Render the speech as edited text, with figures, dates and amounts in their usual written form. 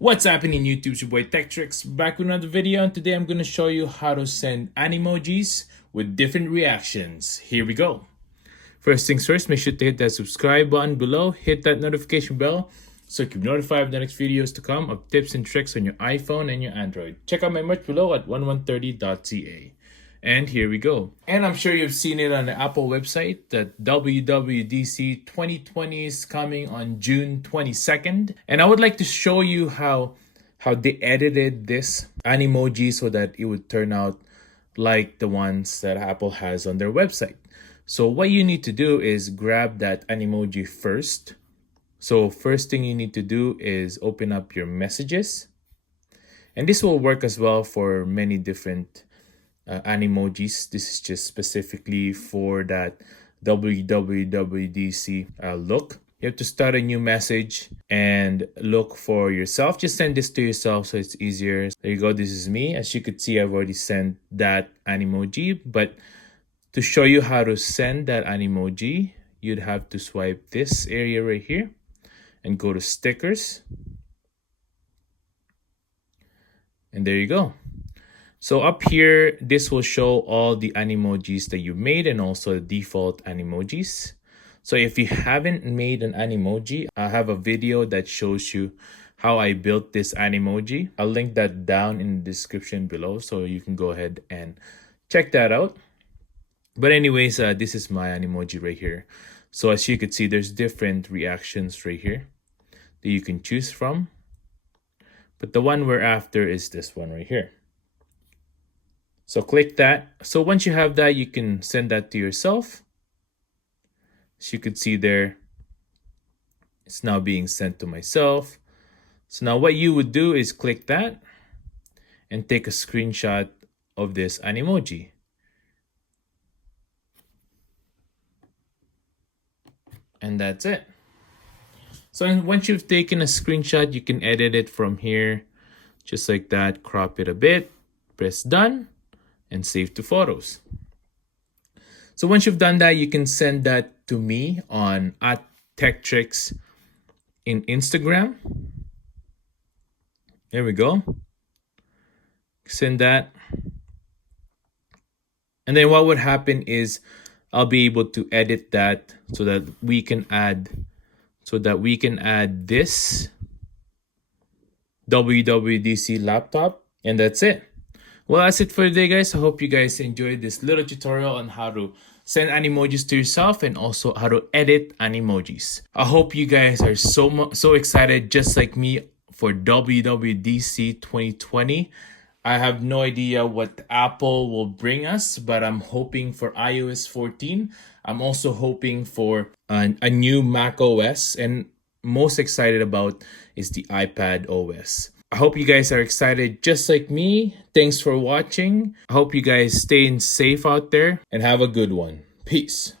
What's happening YouTube? It's your boy TechTricks back with another video, and today I'm going to show you how to send Animojis with different reactions. Here we go. First things first, make sure to hit that subscribe button below, hit that notification bell so you can be notified of the next videos to come of tips and tricks on your iPhone and your Android. Check out my merch below at 1130.ca. And here we go. And I'm sure you've seen it on the Apple website that WWDC 2020 is coming on June 22nd. And I would like to show you how they edited this Animoji so that it would turn out like the ones that Apple has on their website. So what you need to do is grab that Animoji first. So first thing you need to do is open up your messages. And this will work as well for many different Animojis. This is just specifically for that WWDC look. You have to start a new message and look for yourself. Just send this to yourself so it's easier. There you go. This is me. As you could see, I've already sent that Animoji. But to show you how to send that Animoji, you'd have to swipe this area right here and go to stickers. And there you go. So up here, this will show all the Animojis that you made and also the default Animojis. So if you haven't made an Animoji, I have a video that shows you how I built this Animoji. I'll link that down in the description below so you can go ahead and check that out. But anyways, this is my Animoji right here. So as you can see, there's different reactions right here that you can choose from. But the one we're after is this one right here. So click that. So once you have that, you can send that to yourself. As you could see there, it's now being sent to myself. So now what you would do is click that and take a screenshot of this Animoji. And that's it. So once you've taken a screenshot, you can edit it from here, just like that, crop it a bit, press done, and save to photos. So once you've done that, you can send that to me on @TechTricks in Instagram. There we go. Send that. And then what would happen is I'll be able to edit that so that we can add this WWDC laptop, and that's it. Well, that's it for today, guys. I hope you guys enjoyed this little tutorial on how to send Animojis to yourself and also how to edit Animojis. I hope you guys are so excited, just like me, for WWDC 2020. I have no idea what Apple will bring us, but I'm hoping for iOS 14. I'm also hoping for a new Mac OS, and most excited about is the iPad OS. I hope you guys are excited just like me. Thanks for watching. I hope you guys staying safe out there and have a good one. Peace.